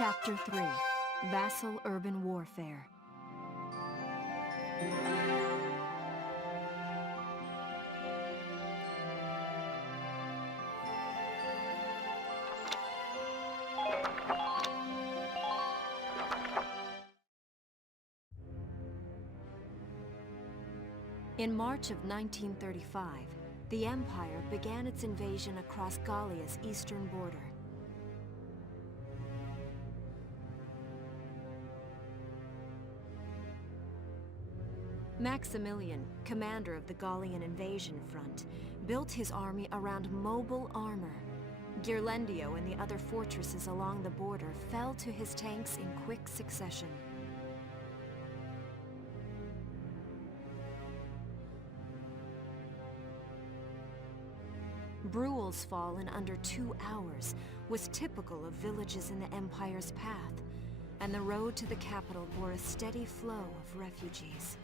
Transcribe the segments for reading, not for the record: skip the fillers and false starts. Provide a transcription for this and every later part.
Chapter 3, Vassal Urban Warfare. In March of 1935, the Empire began its invasion across Gallia's eastern border. Maximilian, commander of the Gallian invasion front, built his army around mobile armor. Ghirlandaio and the other fortresses along the border fell to his tanks in quick succession. Bruhl's fall in under 2 hours was typical of villages in the Empire's path, and the road to the capital bore a steady flow of refugees.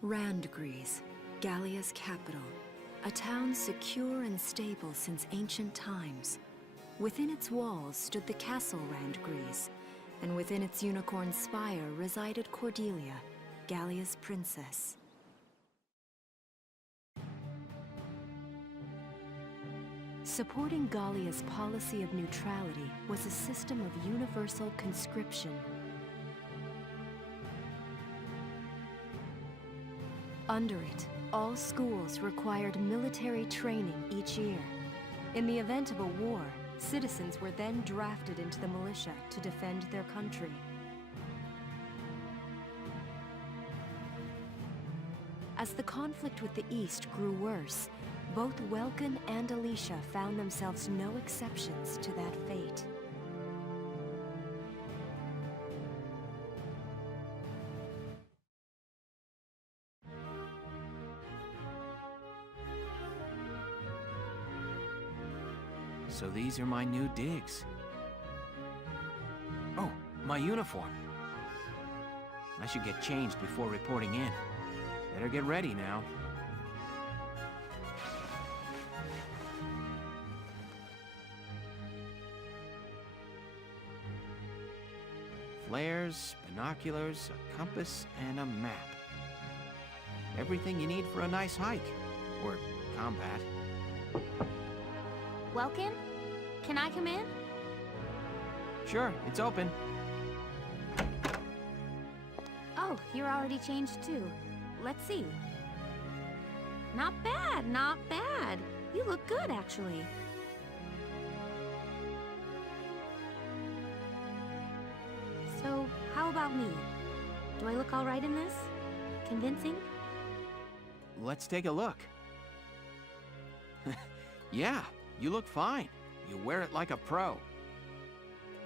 Randgries, Gallia's capital, a town secure and stable since ancient times. Within its walls stood the castle Randgries, and within its unicorn spire resided Cordelia, Gallia's princess. Supporting Gallia's policy of neutrality was a system of universal conscription. Under it, all schools required military training each year. In the event of a war, citizens were then drafted into the militia to defend their country. As the conflict with the East grew worse, both Welkin and Alicia found themselves no exceptions to that fate. So these are my new digs. Oh, my uniform. I should get changed before reporting in. Better get ready now. Flares, binoculars, a compass, and a map. Everything you need for a nice hike. Or combat. Welkin? Can I come in? Sure, it's open. Oh, you're already changed too. Let's see. Not bad, not bad. You look good, actually. So, how about me? Do I look all right in this? Convincing? Let's take a look. Yeah, you look fine. You wear it like a pro.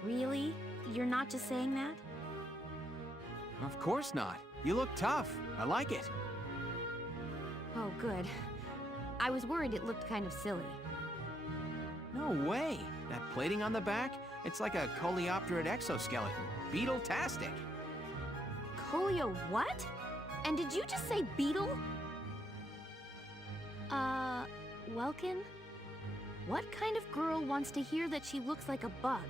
Really? You're not just saying that? Of course not. You look tough. I like it. Oh, good. I was worried it looked kind of silly. No way. That plating on the back, it's like a coleopterate exoskeleton. Beetle-tastic. Colio what? And did you just say beetle? Welkin? What kind of girl wants to hear that she looks like a bug?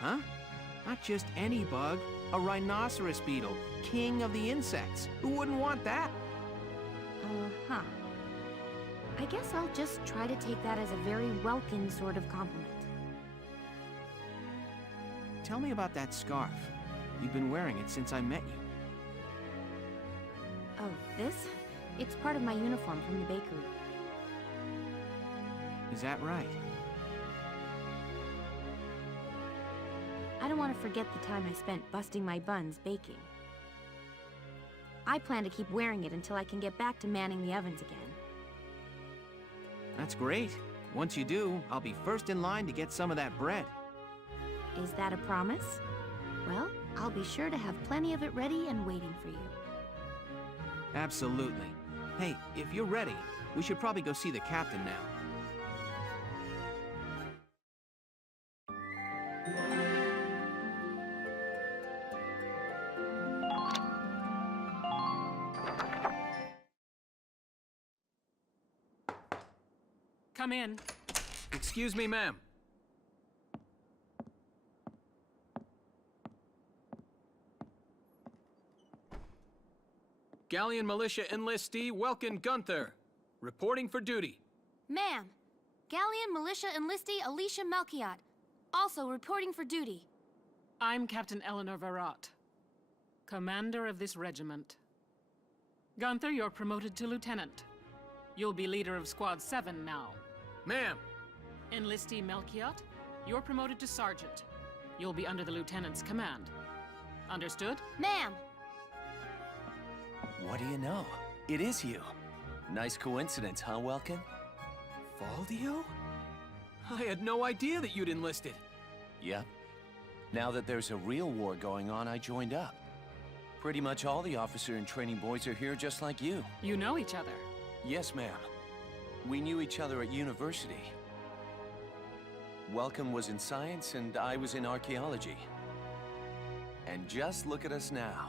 Huh? Not just any bug. A rhinoceros beetle, king of the insects. Who wouldn't want that? Uh-huh. I guess I'll just try to take that as a very Welkin sort of compliment. Tell me about that scarf. You've been wearing it since I met you. Oh, this? It's part of my uniform from the bakery. Is that right? I don't want to forget the time I spent busting my buns baking. I plan to keep wearing it until I can get back to manning the ovens again. That's great. Once you do, I'll be first in line to get some of that bread. Is that a promise? Well, I'll be sure to have plenty of it ready and waiting for you. Absolutely. Hey, if you're ready, we should probably go see the captain now. Come in. Excuse me, ma'am. Gallian Militia enlistee Welkin Gunther, reporting for duty. Ma'am, Gallian Militia enlistee Alicia Melchiot, also reporting for duty. I'm Captain Eleanor Varrot, commander of this regiment. Gunther, you're promoted to lieutenant. You'll be leader of Squad 7 now. Ma'am. Enlistee Melchiot, you're promoted to sergeant. You'll be under the lieutenant's command. Understood? Ma'am! What do you know? It is you. Nice coincidence, huh, Welkin? Valdio? I had no idea that you'd enlisted. Yep. Now that there's a real war going on, I joined up. Pretty much all the officer and training boys are here just like you. You know each other? Yes, ma'am. We knew each other at university. Welcome was in science and I was in archaeology. And just look at us now.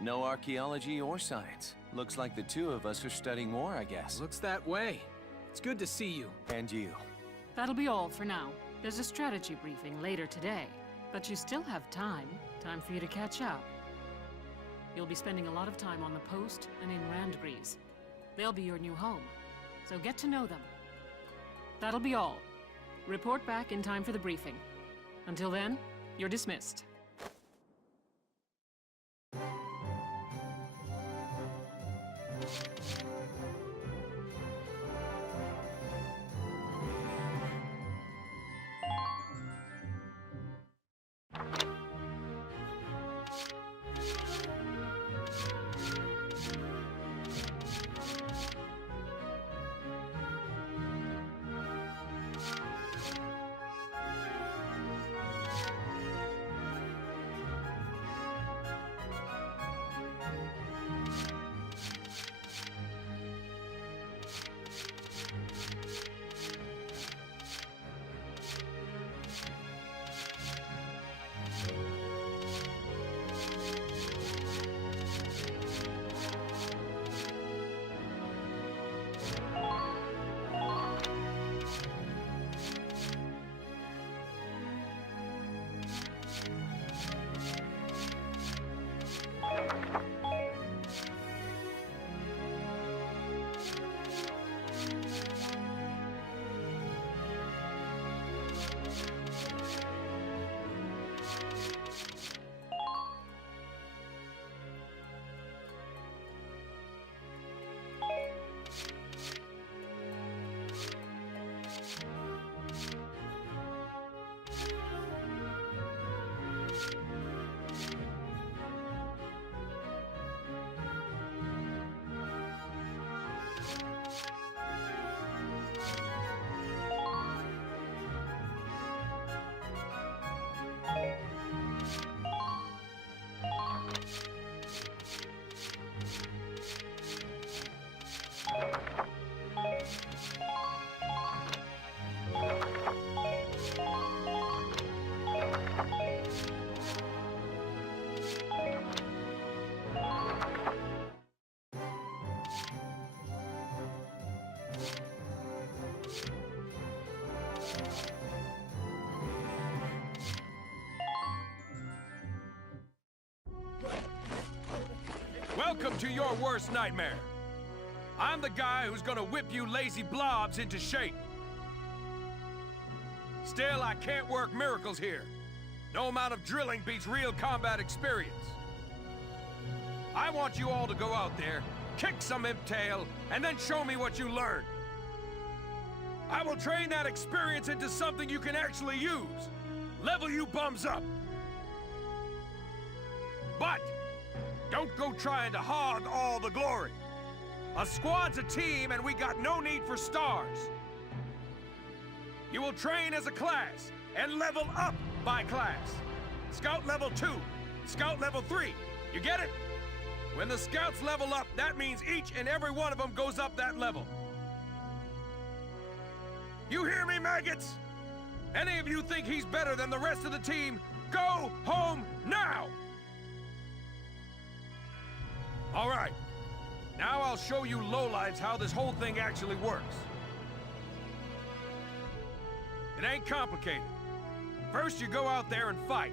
No archaeology or science. Looks like the two of us are studying war, I guess. Looks that way. It's good to see you. And you. That'll be all for now. There's a strategy briefing later today. But you still have time. Time for you to catch up. You'll be spending a lot of time on the post and in Randgrees. They'll be your new home. So get to know them. That'll be all. Report back in time for the briefing. Until then, you're dismissed. Welcome to your worst nightmare. I'm the guy who's gonna whip you lazy blobs into shape. Still, I can't work miracles here. No amount of drilling beats real combat experience. I want you all to go out there, kick some imp tail, and then show me what you learned. I will train that experience into something you can actually use. Level you bums up. But don't go trying to hog all the glory. A squad's a team, and we got no need for stars. You will train as a class, and level up by class. Scout level 2, Scout level 3. You get it? When the scouts level up, that means each and every one of them goes up that level. You hear me, maggots? Any of you think he's better than the rest of the team, go home now! All right. Now I'll show you lowlives how this whole thing actually works. It ain't complicated. First you go out there and fight,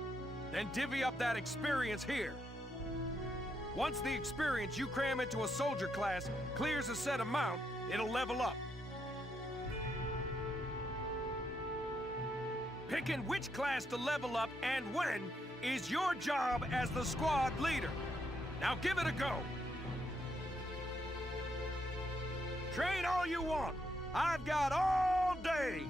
then divvy up that experience here. Once the experience you cram into a soldier class clears a set amount, it'll level up. Picking which class to level up and when is your job as the squad leader. Now give it a go. Train all you want. I've got all day.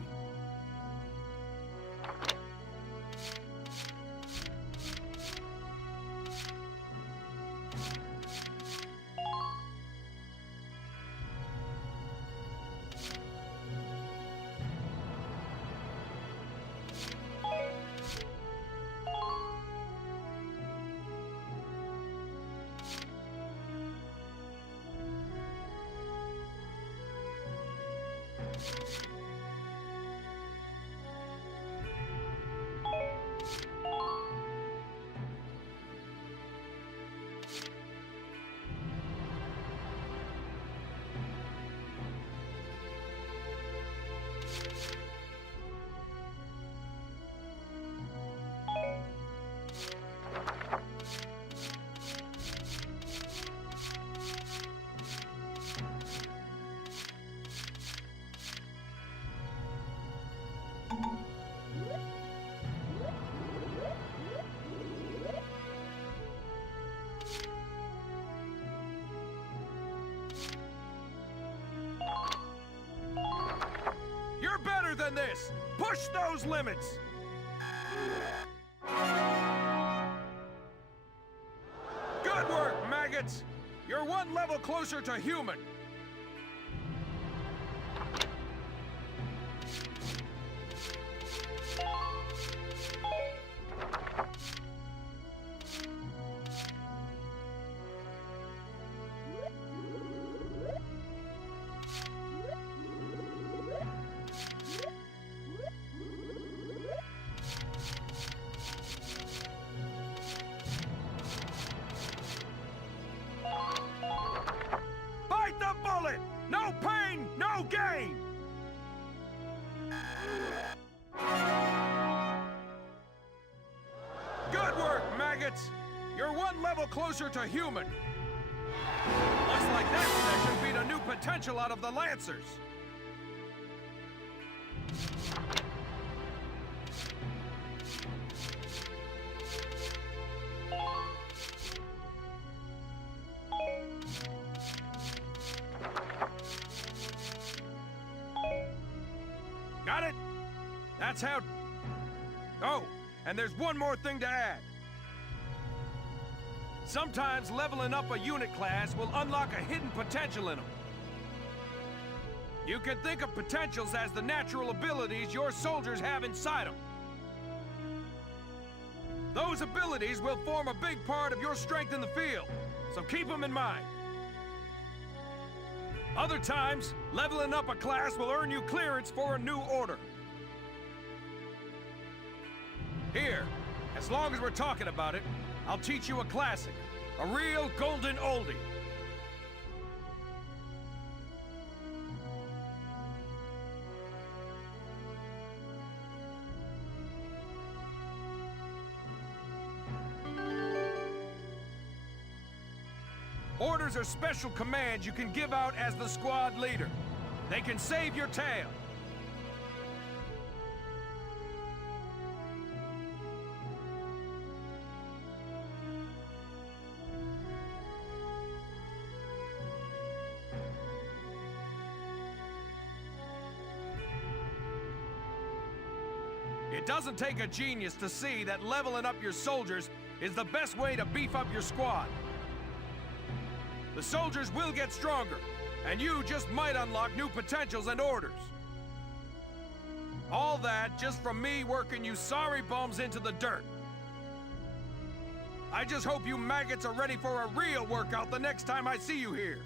You're better than this! Push those limits! Good work, maggots! You're one level closer to human! No pain, no gain! Good work, maggots! You're one level closer to human. Looks like that session beat a new potential out of the Lancers. Got it? That's how... Oh, and there's one more thing to add. Sometimes leveling up a unit class will unlock a hidden potential in them. You can think of potentials as the natural abilities your soldiers have inside them. Those abilities will form a big part of your strength in the field, so keep them in mind. Other times, leveling up a class will earn you clearance for a new order. Here, as long as we're talking about it, I'll teach you a classic, a real golden oldie. Orders are special commands you can give out as the squad leader. They can save your tail. It doesn't take a genius to see that leveling up your soldiers is the best way to beef up your squad. The soldiers will get stronger, and you just might unlock new potentials and orders. All that just from me working you sorry bums into the dirt. I just hope you maggots are ready for a real workout the next time I see you here.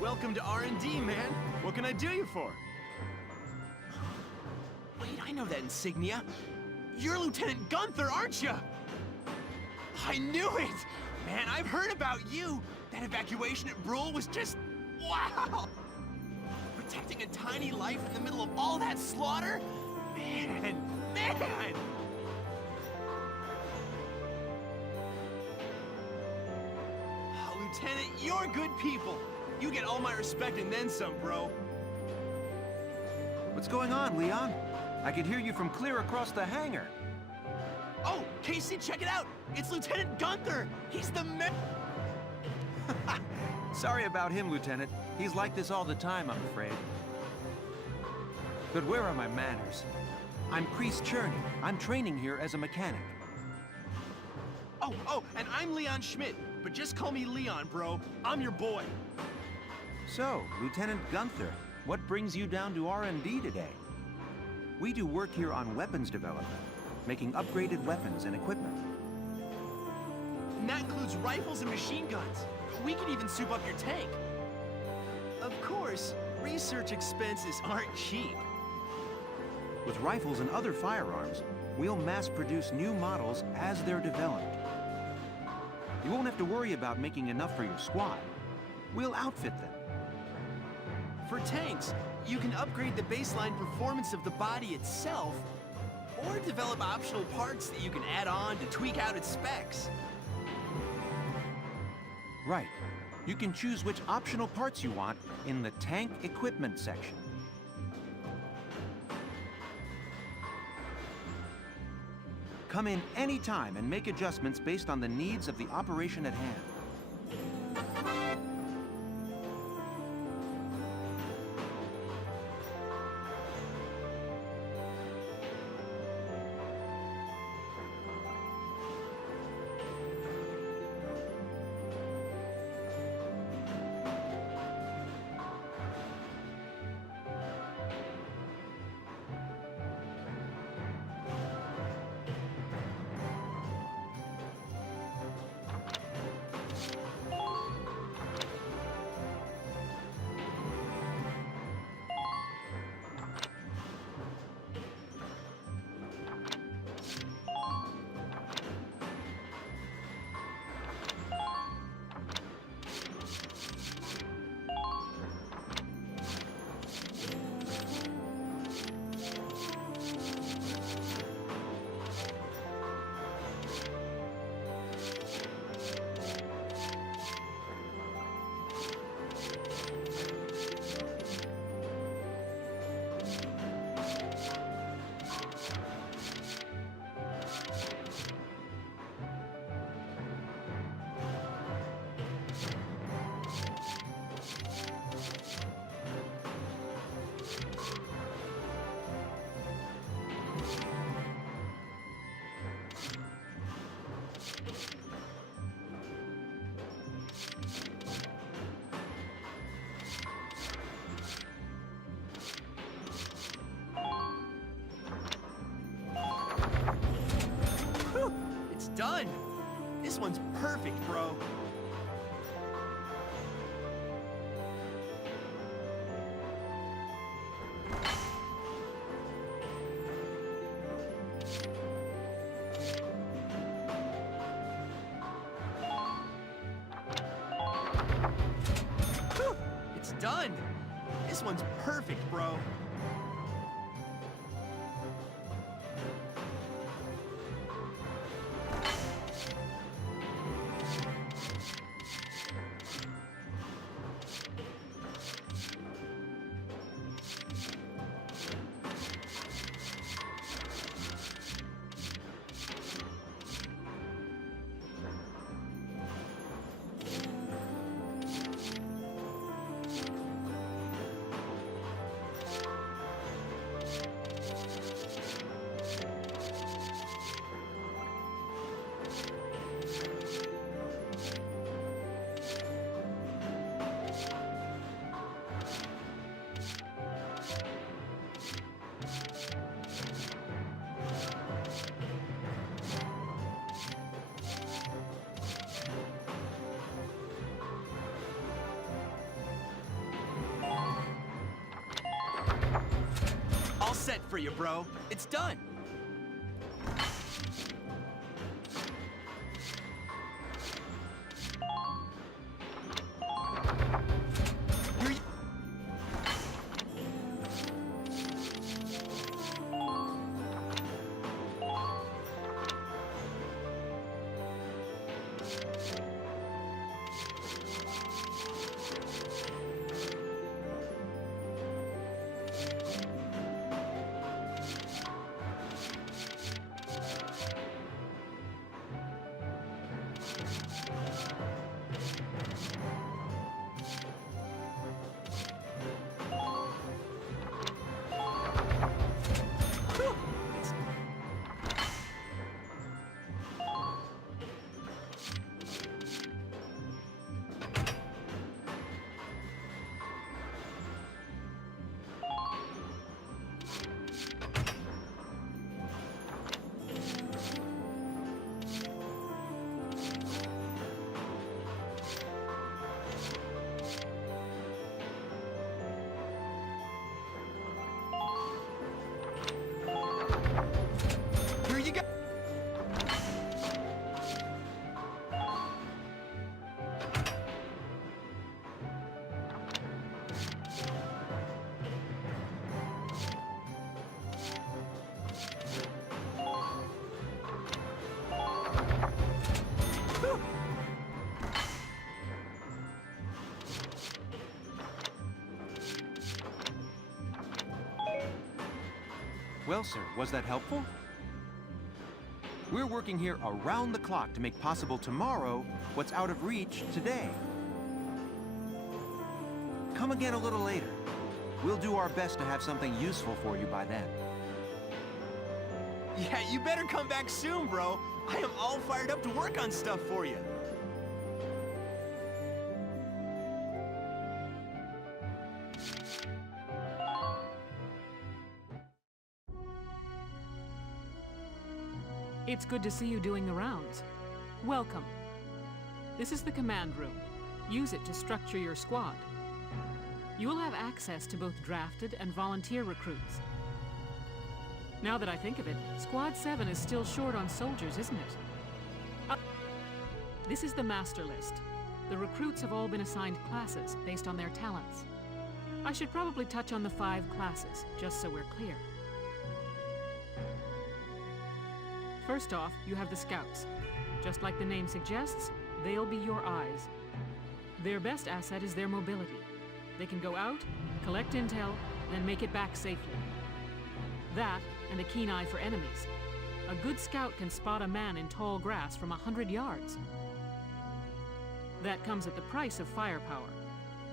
Welcome to R&D, man. What can I do you for? Wait, I know that insignia. You're Lieutenant Gunther, aren't you? I knew it! Man, I've heard about you! That evacuation at Brule was just... wow! Protecting a tiny life in the middle of all that slaughter? Man! Oh, Lieutenant, you're good people! You get all my respect and then some, bro. What's going on, Leon? I could hear you from clear across the hangar. Oh, Casey, check it out! It's Lieutenant Gunther! He's the Sorry about him, Lieutenant. He's like this all the time, I'm afraid. But where are my manners? I'm Priest Cherney. I'm training here as a mechanic. Oh, and I'm Leon Schmidt, but just call me Leon, bro. I'm your boy. So, Lieutenant Gunther, what brings you down to R&D today? We do work here on weapons development, making upgraded weapons and equipment. And that includes rifles and machine guns. We can even soup up your tank. Of course, research expenses aren't cheap. With rifles and other firearms, we'll mass-produce new models as they're developed. You won't have to worry about making enough for your squad. We'll outfit them. For tanks, you can upgrade the baseline performance of the body itself, or develop optional parts that you can add on to tweak out its specs. Right. You can choose which optional parts you want in the tank equipment section. Come in any time and make adjustments based on the needs of the operation at hand. Done! This one's perfect, bro. Whew. It's done! This one's perfect, bro. All set for you, bro. It's done. Here you go! Well, sir, was that helpful? We're working here around the clock to make possible tomorrow what's out of reach today. Come again a little later. We'll do our best to have something useful for you by then. Yeah, you better come back soon, bro. I am all fired up to work on stuff for you. It's good to see you doing the rounds. Welcome. This is the command room. Use it to structure your squad. You will have access to both drafted and volunteer recruits. Now that I think of it, Squad 7 is still short on soldiers, isn't it? This is the master list. The recruits have all been assigned classes based on their talents. I should probably touch on the 5 classes, just so we're clear. First off, you have the Scouts. Just like the name suggests, they'll be your eyes. Their best asset is their mobility. They can go out, collect intel, then make it back safely. That, and a keen eye for enemies. A good scout can spot a man in tall grass from 100 yards. That comes at the price of firepower.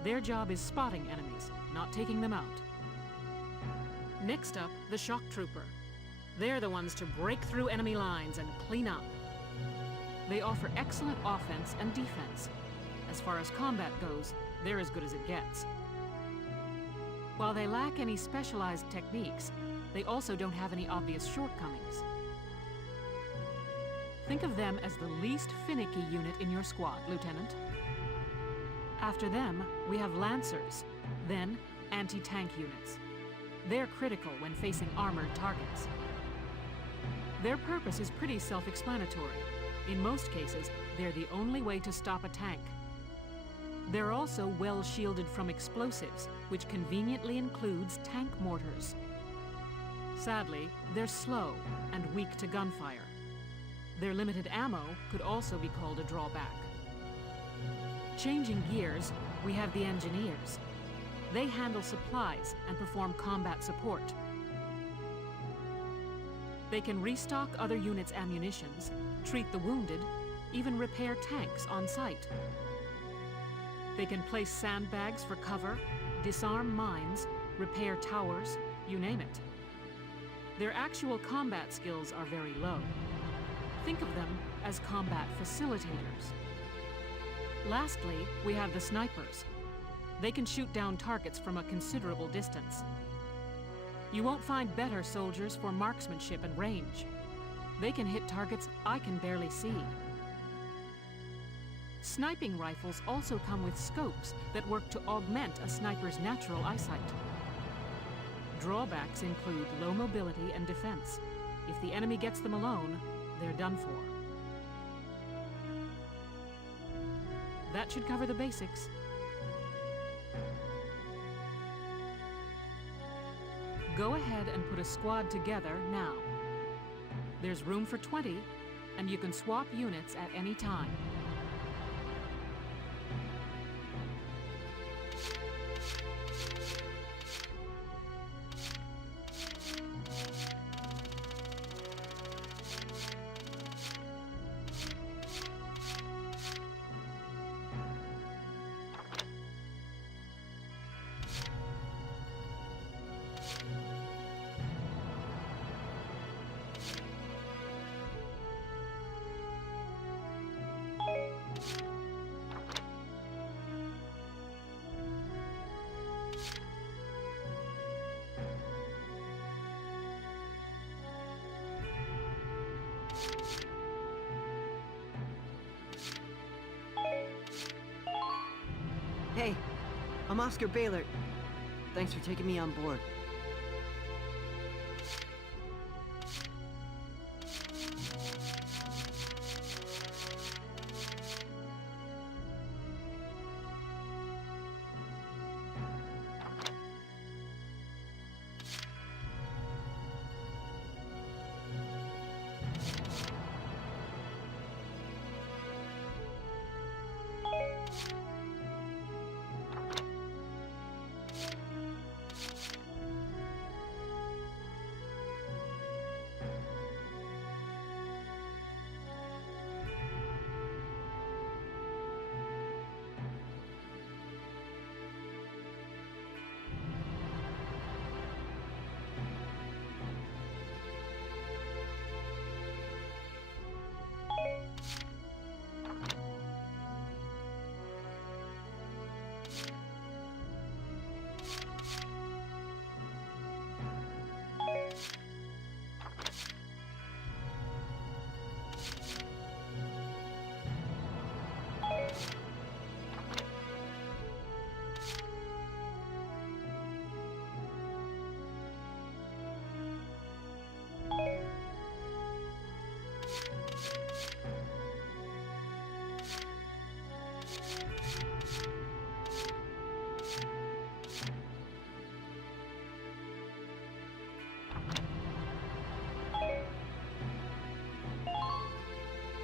Their job is spotting enemies, not taking them out. Next up, the Shock Trooper. They're the ones to break through enemy lines and clean up. They offer excellent offense and defense. As far as combat goes, they're as good as it gets. While they lack any specialized techniques, they also don't have any obvious shortcomings. Think of them as the least finicky unit in your squad, Lieutenant. After them, we have Lancers, then anti-tank units. They're critical when facing armored targets. Their purpose is pretty self-explanatory. In most cases, they're the only way to stop a tank. They're also well shielded from explosives, which conveniently includes tank mortars. Sadly, they're slow and weak to gunfire. Their limited ammo could also be called a drawback. Changing gears, we have the Engineers. They handle supplies and perform combat support. They can restock other units' ammunitions, treat the wounded, even repair tanks on site. They can place sandbags for cover, disarm mines, repair towers, you name it. Their actual combat skills are very low. Think of them as combat facilitators. Lastly, we have the Snipers. They can shoot down targets from a considerable distance. You won't find better soldiers for marksmanship and range. They can hit targets I can barely see. Sniping rifles also come with scopes that work to augment a sniper's natural eyesight. Drawbacks include low mobility and defense. If the enemy gets them alone, they're done for. That should cover the basics. Go ahead and put a squad together now. There's room for 20, and you can swap units at any time. Hey, I'm Oscar Baylor. Thanks for taking me on board.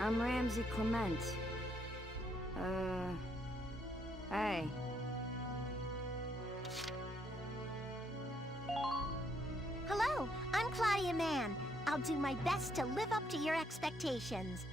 I'm Ramsey Clement. Hey. Hello, I'm Claudia Mann. I'll do my best to live up to your expectations.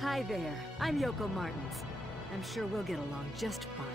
Hi there, I'm Yoko Martins. I'm sure we'll get along just fine.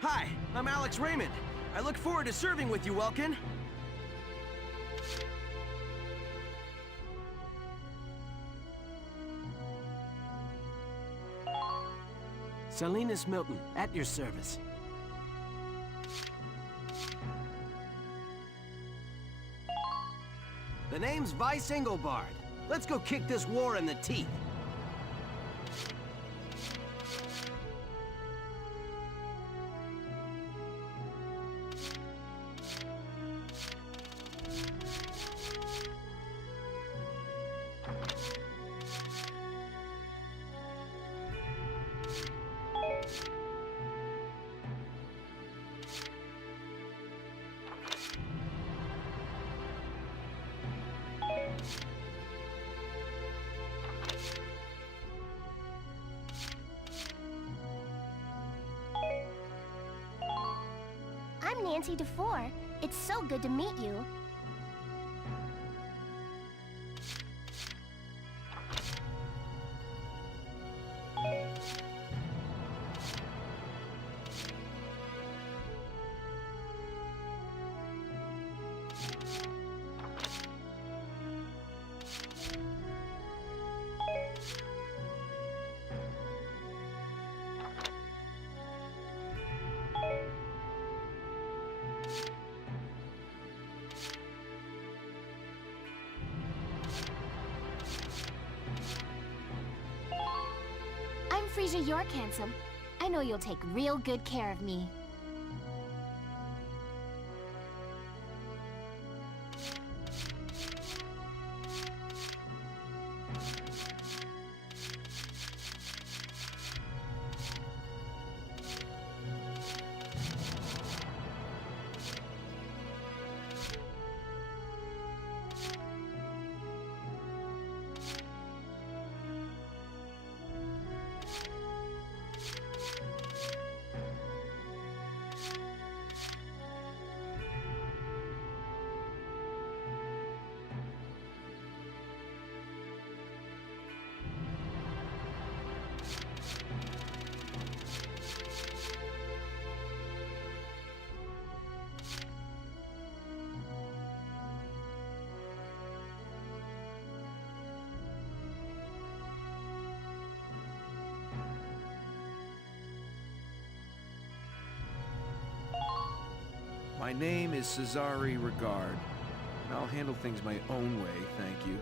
Hi, I'm Alex Raymond. I look forward to serving with you, Welkin. Salinas Milton, at your service. The name's Vice Engelbard. Let's go kick this war in the teeth. I'm Nancy DeFore. It's so good to meet you. I'm Frisia York Handsome. I know you'll take real good care of me. My name is Cesare Regard, and I'll handle things my own way, thank you.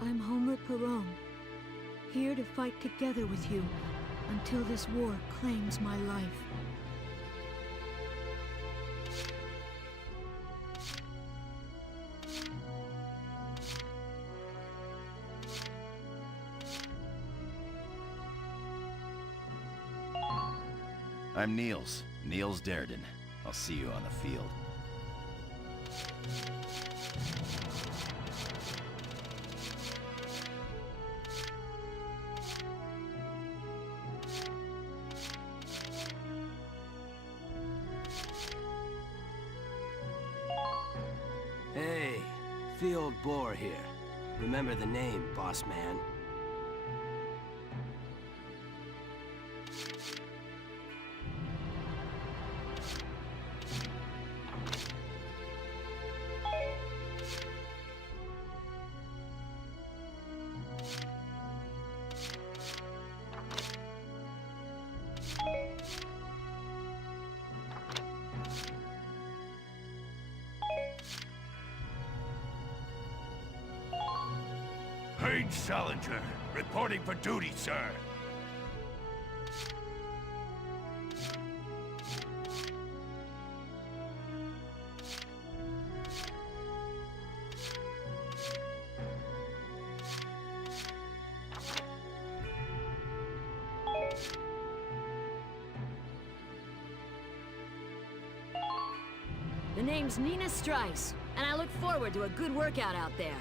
I'm Homer Perron, here to fight together with you until this war claims my life. I'm Niels Derden. I'll see you on the field. Hey, Field Boar here. Remember the name, boss man. Page Salinger, reporting for duty, sir. The name's Nina Strice, and I look forward to a good workout out there.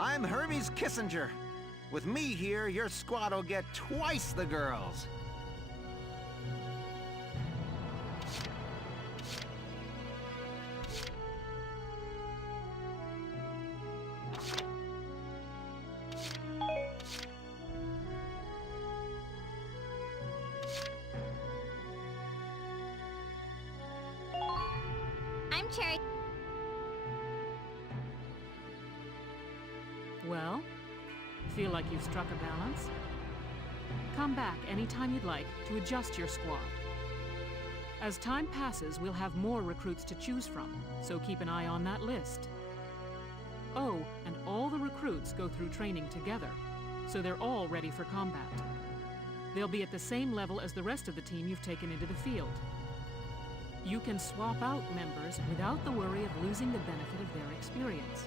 I'm Hermes Kissinger. With me here, your squad will get twice the girls. I'm Cherry. Well, feel like you've struck a balance? Come back anytime you'd like to adjust your squad. As time passes, we'll have more recruits to choose from, so keep an eye on that list. Oh, and all the recruits go through training together, so they're all ready for combat. They'll be at the same level as the rest of the team you've taken into the field. You can swap out members without the worry of losing the benefit of their experience.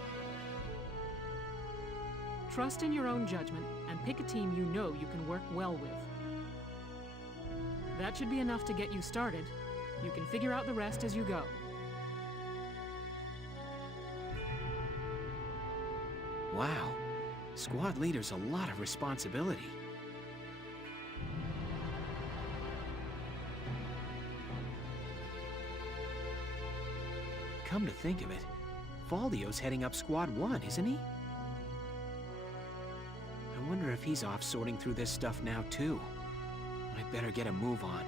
Trust in your own judgment and pick a team you know you can work well with. That should be enough to get you started. You can figure out the rest as you go. Wow. Squad leader's a lot of responsibility. Come to think of it, Faldio's heading up Squad 1, isn't he? I wonder if he's off sorting through this stuff now, too. I'd better get a move on.